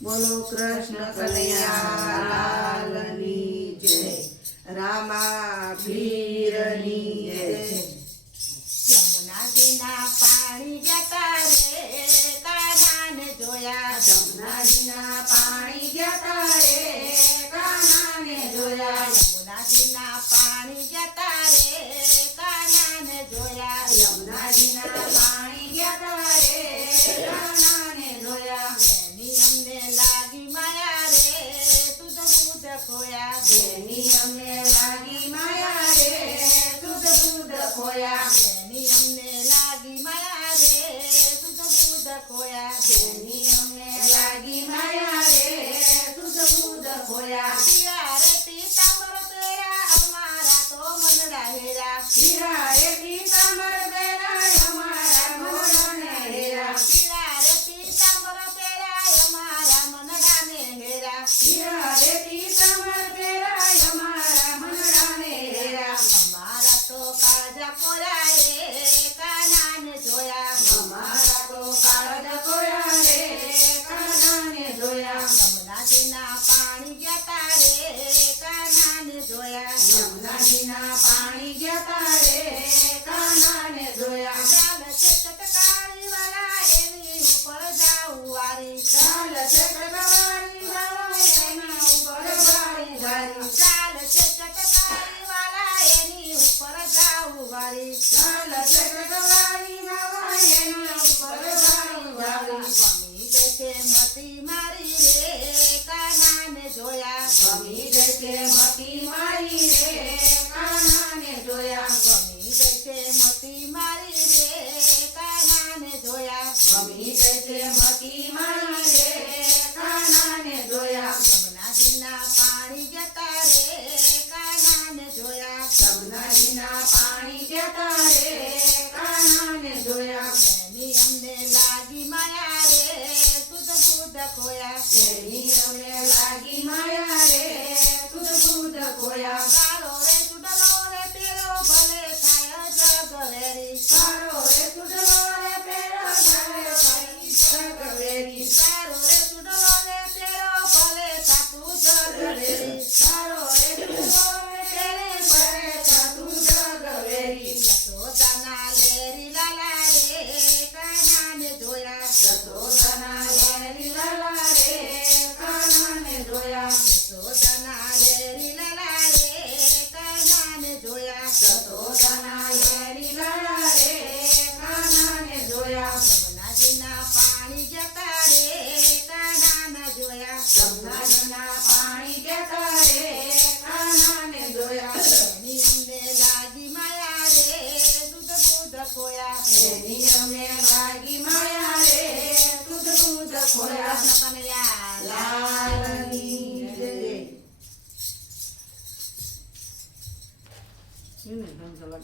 બોલો કૃષ્ણ કનૈયા લાલની જય, રામા પીરની જય. યમુનાજીના પાણી જતા રે કાનાને જોયા. યમુનાજીના પાણી જતા રે કાનાને જોયા. યમુનાજીના પાણી જતા રે કાનાને જોયા. યમુનાજીના પાણી જતા રે કાનાને જોયા. એની અમને લાગી માયા રે સુધ બુધ ખોયા. એની અમને લાગી માયા રે સુધ બુધ ખોયા. એની અમને લાગી માયા રે સુધ બુધ ખોયા. એની અમને લાગી માયા રે સુધ બુધ ખોયા. હીરા રે પીતાંબર પહેર્યા અમારા તો મનડા હેરા. હીરા રે પીતાંબર પહેરાય અમારા મનડાને હેરા. હીરા રે પીતાંબર પહેર્યા અમારા મનડાને હેરા. હીરા રે પીતાંબર પહેરાય અમારા મનડાને હેરા. અમારા તો કાળજા કોયા રે કાનાને જોયા. અમારા તો કાળજ કોયા રે કાનાને જોયા. યમુનાજીના પાણી જતા રે કાનાને જોયા. યમુનાજીના પાણી જતા રે કાનાને જોયા. ચાલ છે ચટકારી વાલા એની ઉપર જાઉં વારી. ચાલ છે ટકવારી વાળા એના ઉપર વારી વારી. ચાલ છે ચટકારી વાલા એની ઉપર જાઉં વારી. ચાલ છે ટકવારી વાળા એના ઉપર વારી વારી. ગમી જશે મતી મારી રે કાનાને જોયા. ગમી જશે મતી મારી રે કાનાને જોયા. ગમી જશે મતી મારી રે કાનાને જોયા. ગમી જશે મતી મારી રે કાનાને જોયા. યમુનાજીના પાણી જતા રે કાનાને જોયા. યમુનાજીના પાણી જતા રે કાનાને જોયા. એની અમને લાગી માયા રે સુધ બુધ ખોયા. એની અમને લાગી માયા રે સુધ બુધ ખોયા. સારો રે ચૂડલો રે પેલો ભલે થાય જગ વેરી. સારો રે ચૂડલો રે પેરો થાય ભાઈ જગવેરી. સારો રે ચૂડલો રે પેલો ભલે થાતું જગ વેરી. સારો રે ચૂડલો રે પેરે ભરે થાતું જગવેરી. યશોદાના લેરી લાલા રે કાનાને જોયા. યશોદાના લેરી લાલા રે કાનાને જોયા. યશોદાના લેરી લાલા રે કાનાને જોયા. યશોદાના લેરી લાલા રે કાનાને જોયા. યમુનાજીના પાણી જતા રે કાનાના જોયા. યમુનાજીના પાણી જતા રે કાનાને જોયા. એની અમને લાગી માયા રે સુધ બુધ ખોયા. એની અમને લાગી માયા રે સુધ બુધ ખોયા. કૃષ્ણ કનૈયા લાલની જય.